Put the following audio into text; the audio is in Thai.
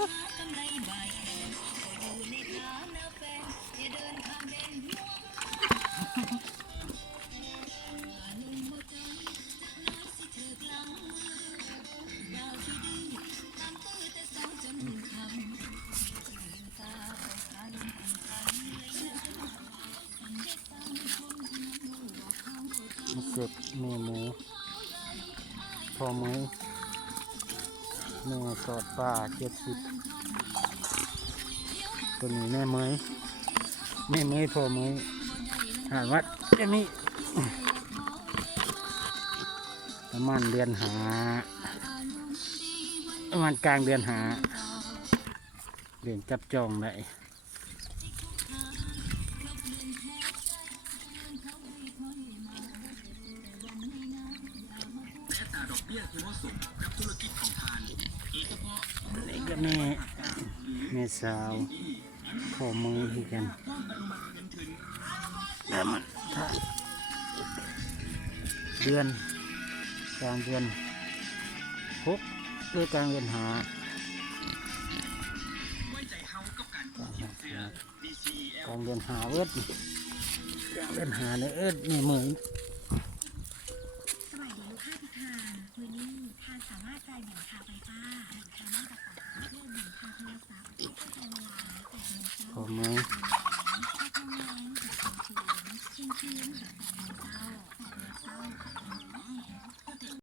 มาเก็บเมหมูพอมือเนื้อกอดปลา70ตัวนี้แม่เมยพอมือหาวัดจะมีประมาณเดือนหาประมาณกลางเดือนหาเดือนจับจองได้นี่ก็แม่สาวพอมือที่กันแล้วมันถ้าเดือนกลางเดือน6หรือกลางเดือนหากลางเดือนหาเอิดกลางเดือนหาเลยเอิดนี่มือสวัสดีลูกค้าทุกท่านวันนี้ทานสามารถจ่ายบิลค่าไฟฟ้าทางนั่งกระเป๋าเรื่องบิลค่าโทรศัพท์ก็ใช้เวลา8 โมงเช้าพอมือค่าทำงาน8 โมงถึงเที่ยงคืนแบบ8 โมงเช้า